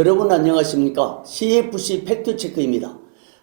여러분 안녕하십니까? CFC 팩트체크입니다.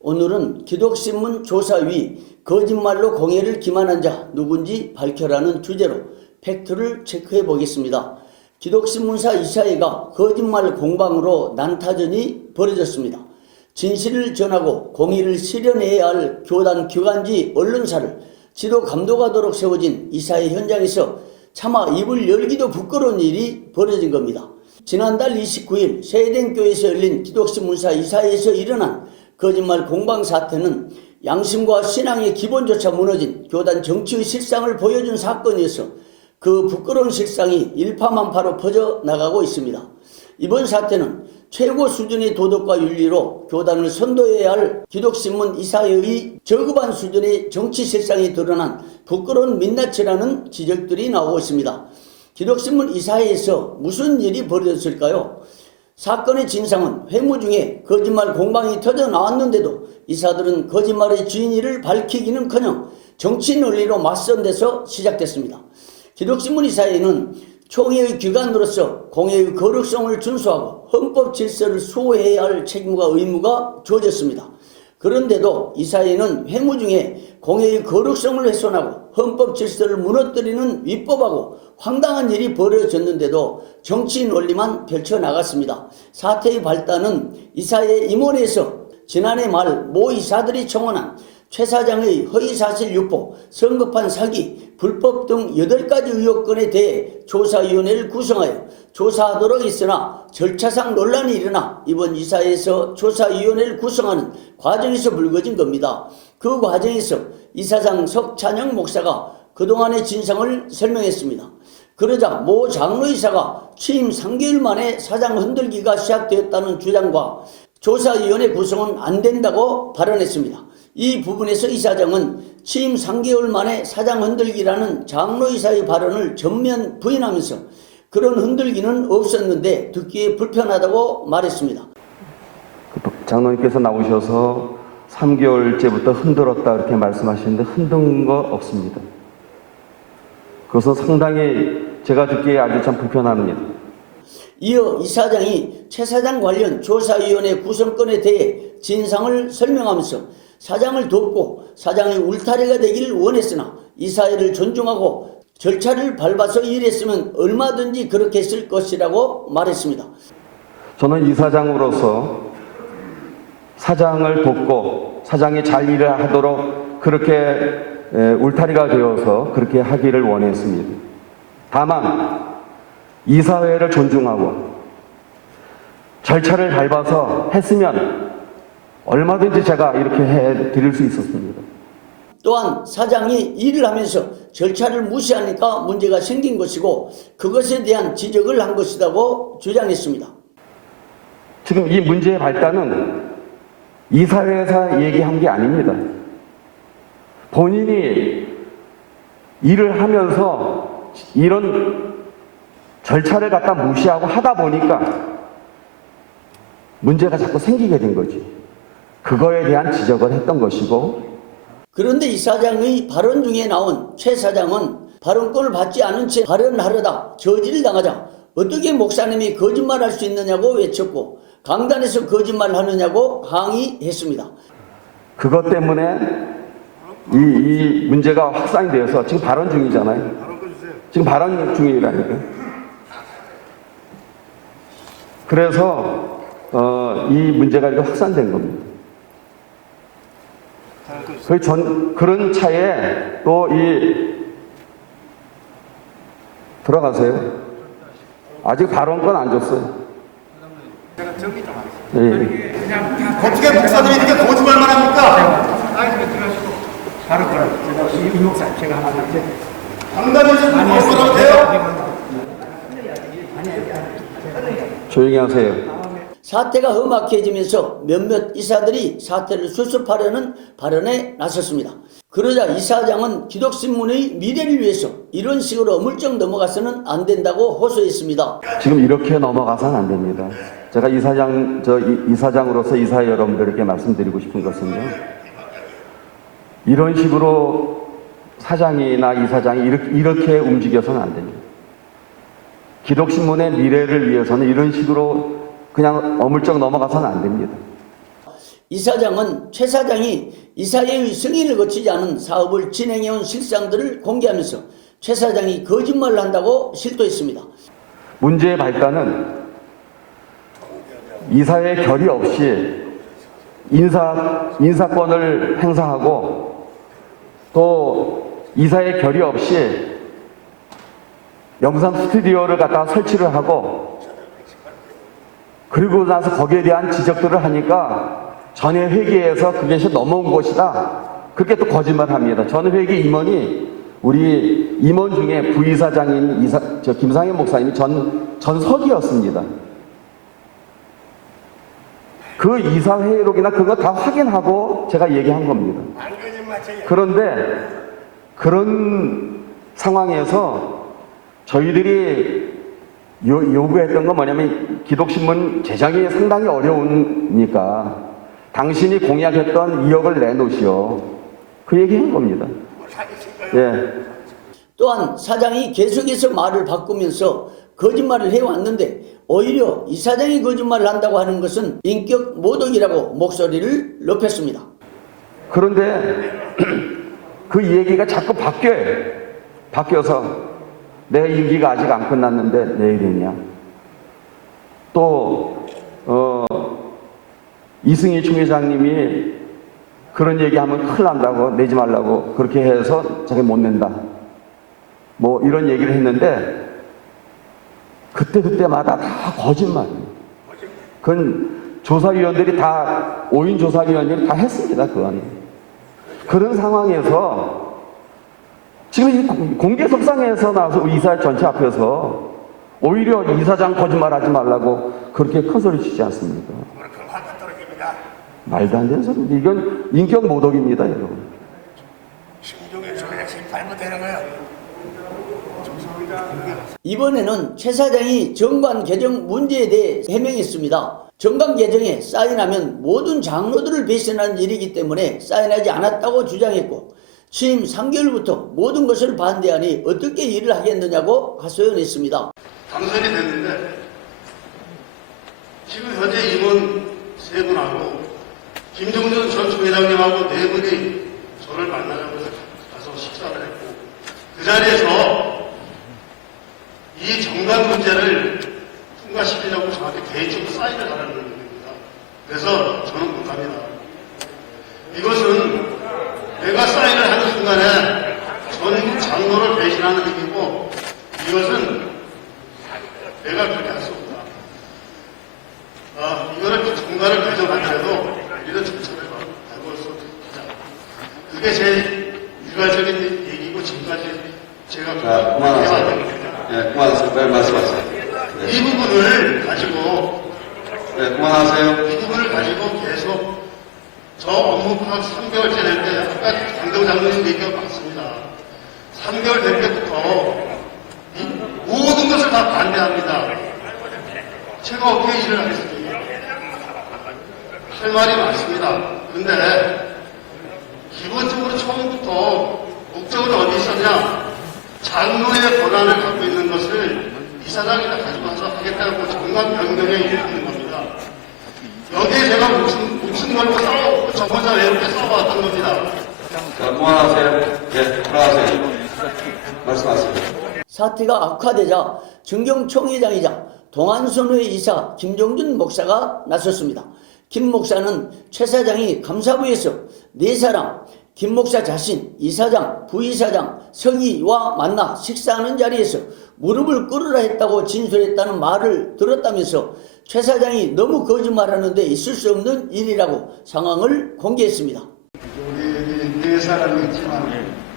오늘은 기독신문 조사위 거짓말로 공예를 기만한 자 누군지 밝혀라는 주제로 팩트를 체크해 보겠습니다. 기독신문사 이사회가 거짓말 공방으로 난타전이 벌어졌습니다. 진실을 전하고 공의를 실현해야 할 교단 기관지 언론사를 지도 감독하도록 세워진 이사회 현장에서 차마 입을 열기도 부끄러운 일이 벌어진 겁니다. 지난달 29일 세den교에서 열린 기독신문사 이사회에서 일어난 거짓말 공방 사태는 양심과 신앙의 기본조차 무너진 교단 정치의 실상을 보여준 사건이어서 그 부끄러운 실상이 일파만파로 퍼져나가고 있습니다. 이번 사태는 최고 수준의 도덕과 윤리로 교단을 선도해야 할 기독신문 이사회의 저급한 수준의 정치 실상이 드러난 부끄러운 민낯이라는 지적들이 나오고 있습니다. 기독신문 이사회에서 무슨 일이 벌어졌을까요? 사건의 진상은 회무 중에 거짓말 공방이 터져 나왔는데도 이사들은 거짓말의 진위를 밝히기는커녕 정치 논리로 맞선 데서 시작됐습니다. 기독신문 이사회는 총회의 기관으로서 공회의 거룩성을 준수하고 헌법 질서를 수호해야 할 책임과 의무가 주어졌습니다. 그런데도 이사회는 회무 중에 공회의 거룩성을 훼손하고 헌법 질서를 무너뜨리는 위법하고 황당한 일이 벌어졌는데도 정치 논리만 펼쳐나갔습니다. 사태의 발단은 이사회 임원에서 지난해 말 모 이사들이 청원한 최 사장의 허위사실 유포, 성급한 사기, 불법 등 8가지 의혹건에 대해 조사위원회를 구성하여 조사하도록 했으나 절차상 논란이 일어나 이번 이사회에서 조사위원회를 구성하는 과정에서 불거진 겁니다. 그 과정에서 이사장 석찬영 목사가 그동안의 진상을 설명했습니다. 그러자 모 장로이사가 취임 3개월 만에 사장 흔들기가 시작되었다는 주장과 조사위원회 구성은 안 된다고 발언했습니다. 이 부분에서 이사장은 취임 3개월 만에 사장 흔들기라는 장로이사의 발언을 전면 부인하면서 그런 흔들기는 없었는데 듣기에 불편하다고 말했습니다. 장로님께서 나오셔서 3개월째부터 흔들었다 이렇게 말씀하시는데 흔든 거 없습니다. 그것은 상당히 제가 듣기에 아주 참 불편합니다. 이어 이 사장이 최 사장 관련 조사위원회 구성건에 대해 진상을 설명하면서 사장을 돕고 사장의 울타리가 되기를 원했으나 이사회를 존중하고 절차를 밟아서 일했으면 얼마든지 그렇게 했을 것이라고 말했습니다. 저는 이사장으로서 사장을 돕고 사장이 잘 일을 하도록 그렇게 에, 울타리가 되어서 그렇게 하기를 원했습니다. 다만 이사회를 존중하고 절차를 밟아서 했으면 얼마든지 제가 이렇게 해 드릴 수 있었습니다. 또한 사장이 일을 하면서 절차를 무시하니까 문제가 생긴 것이고 그것에 대한 지적을 한 것이라고 주장했습니다. 지금 이 문제의 발단은 이사회에서 얘기한 게 아닙니다. 본인이 일을 하면서 이런 절차를 갖다 무시하고 하다 보니까 문제가 자꾸 생기게 된 거지. 그거에 대한 지적을 했던 것이고 그런데 이 사장의 발언 중에 나온 최 사장은 발언권을 받지 않은 채 발언하려다 저지를 당하자 어떻게 목사님이 거짓말할 수 있느냐고 외쳤고 강단에서 거짓말하느냐고 항의했습니다. 그것 때문에 이, 이 문제가 확산이 되어서 지금 발언 중이잖아요. 지금 발언 중이라니까. 그래서 어, 이 문제가 이렇게 확산된 겁니다. 그 전, 그런 차에 또 이, 들어가세요. 아직 발언권 안 줬어요. 제가 정리 좀 하겠습니다. 예, 예. 그냥 어떻게 목사들이 이렇게 거짓말만 합니까? 아이스에 들어가시고 바로 그래. 제가 이, 이 목사 제가 하나 이제 강단에서 많이 거짓말하면 돼요? 조용히 하세요. 사태가 험악해지면서 몇몇 이사들이 사태를 수습하려는 발언에 나섰습니다. 그러자 이사장은 기독신문의 미래를 위해서 이런 식으로 어물쩍 넘어가서는 안 된다고 호소했습니다. 지금 이렇게 넘어가서는 안 됩니다. 제가 이사장, 저 이- 이사장으로서 이사 여러분들에게 말씀드리고 싶은 것은요. 이런 식으로 사장이나 이사장이 이렇게, 이렇게 움직여서는 안 됩니다. 기독신문의 미래를 위해서는 이런 식으로 그냥 어물쩍 넘어가서는 안 됩니다. 이사장은 최 사장이 이사회의 승인을 거치지 않은 사업을 진행해온 실상들을 공개하면서 최 사장이 거짓말을 한다고 실토했습니다. 문제의 발단은 이사회 결의 없이 인사, 인사권을 행사하고 또 이사회 결의 없이 영상 스튜디오를 갖다가 설치를 하고 그리고 나서 거기에 대한 지적들을 하니까 전에 회계에서 그게 넘어온 것이다. 그렇게 또 거짓말을 합니다. 전 회계 임원이 우리 임원 중에 부이사장인 이사, 저 김상현 목사님이 전, 전석이었습니다. 그 이사 회의록이나 그거 다 확인하고 제가 얘기한 겁니다. 그런데 그런 상황에서 저희들이 요, 요구했던 건 뭐냐면 기독신문 제작이 상당히 어려우니까 당신이 공약했던 2억을 내놓으시오. 그 얘기 한 겁니다. 예. 또한 사장이 계속해서 말을 바꾸면서 거짓말을 해왔는데 오히려 이 사장이 거짓말을 한다고 하는 것은 인격 모독이라고 목소리를 높였습니다. 그런데 그 얘기가 자꾸 바뀌어요. 바뀌어서 내 임기가 아직 안 끝났는데 내일이냐. 또, 어, 이승희 총회장님이 그런 얘기하면 큰일 난다고 내지 말라고 그렇게 해서 저게 못 낸다. 뭐 이런 얘기를 했는데 그때그때마다 다 거짓말이에요. 그건 조사위원들이 다, 오인 조사위원들이 다 했습니다, 그거는. 그런 상황에서 지금 이 공- 공개 석상에서 나와서 이사 전체 앞에서 오히려 이사장 거짓말 하지 말라고 그렇게 큰 소리 치지 않습니까? 말도 안 되는 소리입니다. 이건 인격 모독입니다, 여러분. 이번에는 최 사장이 정관 개정 문제에 대해 해명했습니다. 정관 개정에 사인하면 모든 장로들을 배신하는 일이기 때문에 사인하지 않았다고 주장했고 취임 3개월부터 모든 것을 반대하니 어떻게 일을 하겠느냐고 하소연했습니다. 당선이 됐는데 지금 현재 임원 세 분하고 김종준 전 총회장님하고 네 분이 저를 만나자고 가서 식사를 했고 그 자리에서 이 정관 문제를 통과시키려고 저한테 개인적으로 사인을 하라는 겁니다. 그래서 저는 못합니다. 이것은 내가 사인을 하는 순간에 전국 장로를 배신하는 일이고 이것은 내가 그렇게 할 수 없다. 아, 이거를 정관을 개정하더라도 이런 정책을 밟을 수 없다. 그게 제 일괄적인 얘기고 지금까지 제가 자, 그만하세요. 해왔던 예, 그만하세요. 빨리 말씀하세요. 이 부분을 가지고 예, 그만하세요. 이 부분을 가지고 계속 저 업무 파악 3개월째 될 때, 아까 강동 장로님 얘기가 맞습니다. 3개월 될 때부터 이 모든 것을 다 반대합니다. 제가 어떻게 일을 하겠습니까? 할 말이 많습니다. 근데 기본적으로 처음부터 목적은 어디 있었냐? 장로의 권한을 갖고 있는 것을 이사장이 다 가지고 와서 하겠다고 정관 변경에 이르는 겁니다. 여기에 제가 목숨, 목숨 걸고 싸워, 저 혼자 왜 이렇게 싸워왔던 겁니다. 자, 그만하세요. 예, 그만하세요. 말씀하세요. 사태가 악화되자 정경총회장이자 동안선회 이사 김종준 목사가 나섰습니다. 김 목사는 최 사장이 감사부에서 네 사람 김 목사 자신, 이사장, 부이사장, 서기와 만나 식사하는 자리에서 무릎을 꿇으라 했다고 진술했다는 말을 들었다면서 최 사장이 너무 거짓말하는데 있을 수 없는 일이라고 상황을 공개했습니다. 우리 네 사람이 있지만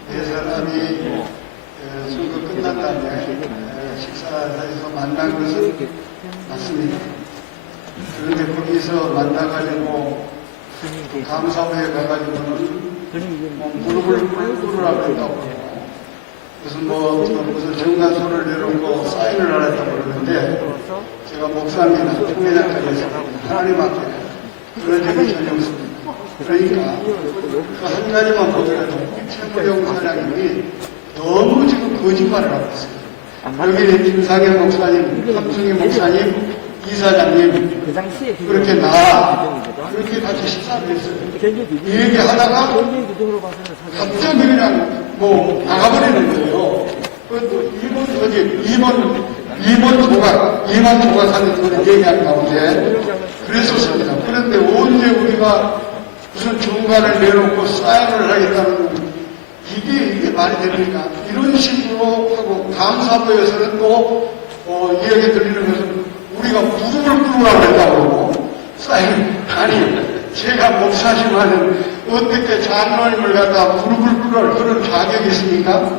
네 사람이 에, 선거 끝난 다음에 에, 식사에서 만난 것은 맞습니다. 그런데 거기서 만나가지고 감사부에 가가지고는 뭐 무릎을 꿇으라고 했다고 그러고 무슨 뭐 무슨 정관소를 내놓고 사인을 하랬다고 그러는데 제가 목사님이나 총회장까지 하나님 앞에 그런 적이 전혀 없습니다. 그러니까 그 한 가지만 보더라도 최고령 사장님이 너무 지금 거짓말을 하고 있어요. 여기 김상현 목사님, 함승희 목사님, 이사장님 그 그렇게 나 그렇게 같이 식사를 했어요. 봐서는 사실 갑자기 그냥 뭐 나가버리는 거예요. 그 이번 어제 이번 이번 조각 이만 조각하는 그런 얘기한 가운데 그랬었습니다. 그런데 언제 우리가 무슨 중간을 내놓고 사인을 하겠다는 이게 이게 말이 됩니까? 이런 식으로 하고 다음 사부에서는 또 어, 이야기 들리는 것은 우리가 무릎을 꿇으라고 했다고 그러고 사인 아니 제가 목사지만은 어떻게 장로님을 갖다 무릎을 꿇을 그런 자격이 있습니까?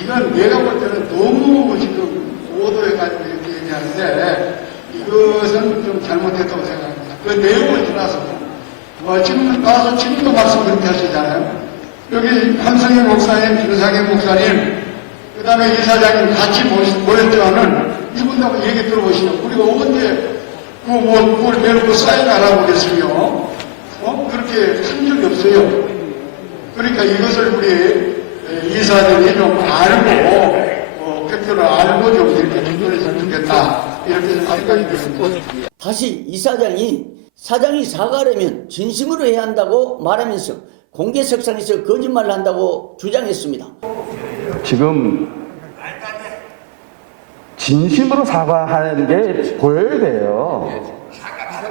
이건 내가 볼 때는 너무 지금 오도해가지고 이렇게 얘기하는데 이것은 좀 잘못했다고 생각합니다. 그 내용을 떠나서 뭐 지금 나와서 지금도 말씀 그렇게 하시잖아요. 여기 함성희 목사님, 김상희 목사님, 그 다음에 이사장님 같이 모였지만은 이분하고 얘기 들어보시죠. 우리가 언제 그뭐 그걸 내놓고 사인 안 하고 그랬으며 어? 그렇게 한 적이 없어요. 그러니까 이것을 우리 이사들이 좀 알고 어, 팩트를 알고 좀 이렇게 접근했으면 좋겠다 이렇게 생각이 듭니다. 다시 이 사장이 사장이 사과하려면 진심으로 해야 한다고 말하면서 공개 석상에서 거짓말을 한다고 주장했습니다. 지금 진심으로 사과하는 게 보여야 돼요.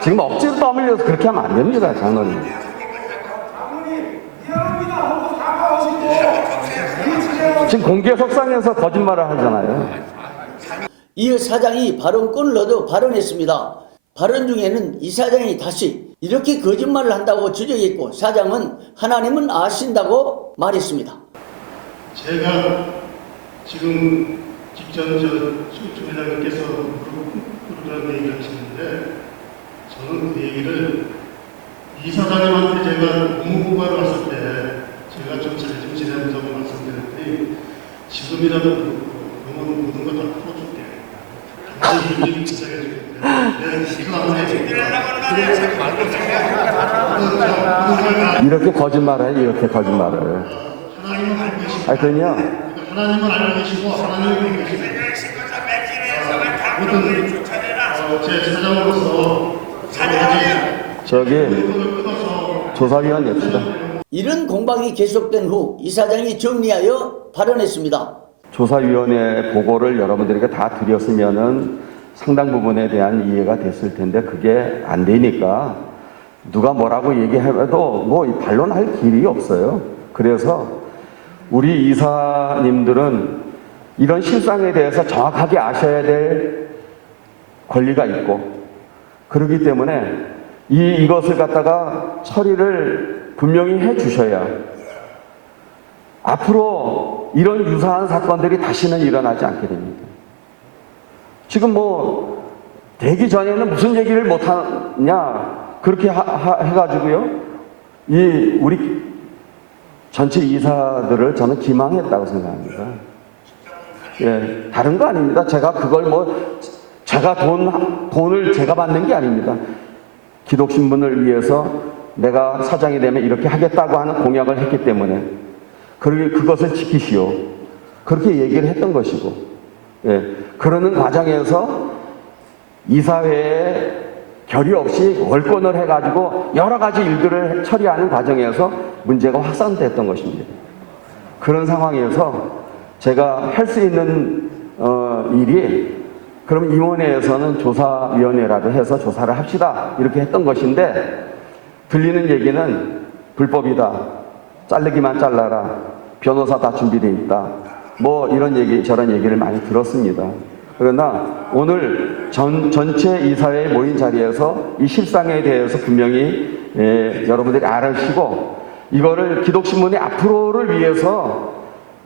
지금 억지로 떠밀려서 그렇게 하면 안 됩니다, 장로님. 지금 공개 석상에서 거짓말을 하잖아요. 이어 사장이 발언권을 얻어 발언했습니다. 발언 중에는 이 사장이 다시 이렇게 거짓말을 한다고 주장했고 사장은 하나님은 아신다고 말했습니다. 제가 지금 직전 저 수주 회장님께서 그런 얘기를 하시는데 저는 그 얘기를 이 사장님한테 제가 업무보고를 왔을 때 제가 좀 잘좀 지내면서 말씀드렸더니 지금이라도 병원 모든 거다 풀어줄게. 당신이 내가 해. 이렇게 거짓말을 해요, 이렇게 거짓말을. 하나님은 알고 계시고 하여튼요, 하나님은 알고 계시고 하나님은 알고 계시고 모든 어, 제 사장으로서 저기 조사위원 냅시다. 이런 공방이 계속된 후 이사장이 정리하여 발언했습니다. 조사위원회 보고를 여러분들에게 다 드렸으면은 상당 부분에 대한 이해가 됐을 텐데 그게 안 되니까 누가 뭐라고 얘기해도 뭐 반론할 길이 없어요. 그래서 우리 이사님들은 이런 실상에 대해서 정확하게 아셔야 될 권리가 있고 그렇기 때문에 이 이것을 갖다가 처리를 분명히 해 주셔야 앞으로 이런 유사한 사건들이 다시는 일어나지 않게 됩니다. 지금 뭐 되기 전에는 무슨 얘기를 못 하냐 그렇게 하, 하- 해가지고요. 이 우리 전체 이사들을 저는 기망했다고 생각합니다. 예, 다른 거 아닙니다. 제가 그걸 뭐 제가 돈 돈을 제가 받는 게 아닙니다. 기독신문을 위해서 내가 사장이 되면 이렇게 하겠다고 하는 공약을 했기 때문에 그러게 그것을 지키시오. 그렇게 얘기를 했던 것이고, 예, 그러는 과정에서 이사회에 결의 없이 월권을 해가지고 여러 가지 일들을 처리하는 과정에서 문제가 확산됐던 것입니다. 그런 상황에서 제가 할 수 있는 어, 일이 그럼 임원회에서는 조사위원회라도 해서 조사를 합시다 이렇게 했던 것인데 들리는 얘기는 불법이다 자르기만 잘라라 변호사 다 준비돼 있다 뭐 이런 얘기 저런 얘기를 많이 들었습니다. 그러나 오늘 전, 전체 이사회 모인 자리에서 이 실상에 대해서 분명히 예, 여러분들이 알으시고 이거를 기독신문의 앞으로를 위해서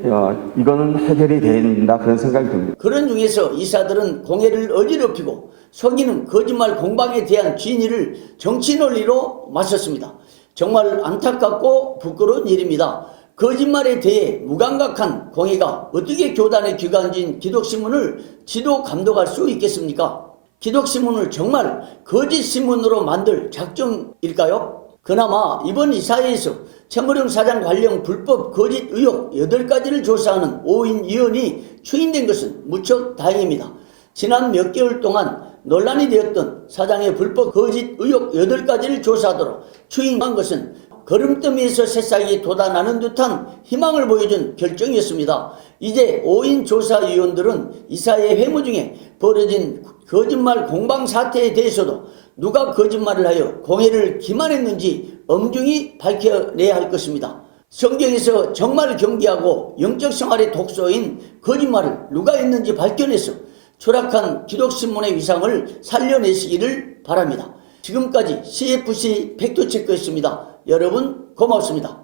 어, 이거는 해결이 된다 그런 생각이 듭니다. 그런 중에서 이사들은 공예를 어지럽히고 속이는 거짓말 공방에 대한 진위를 정치 논리로 맞섰습니다. 정말 안타깝고 부끄러운 일입니다. 거짓말에 대해 무감각한 공예가 어떻게 교단의 기관지인 기독신문을 지도 감독할 수 있겠습니까? 기독신문을 정말 거짓신문으로 만들 작정일까요? 그나마 이번 이사회에서 최무령 사장 관련 불법 거짓 의혹 8가지를 조사하는 5인 위원이 추인된 것은 무척 다행입니다. 지난 몇 개월 동안 논란이 되었던 사장의 불법 거짓 의혹 8가지를 조사하도록 추인한 것은 걸음더미에서 새싹이 돋아나는 듯한 희망을 보여준 결정이었습니다. 이제 5인 조사위원들은 이사회 회무 중에 벌어진 거짓말 공방 사태에 대해서도 누가 거짓말을 하여 공해를 기만했는지 엄중히 밝혀내야 할 것입니다. 성경에서 정말 경계하고 영적 생활의 독소인 거짓말을 누가 했는지 밝혀내서 추락한 기독신문의 위상을 살려내시기를 바랍니다. 지금까지 CFC 팩트체크였습니다. 여러분 고맙습니다.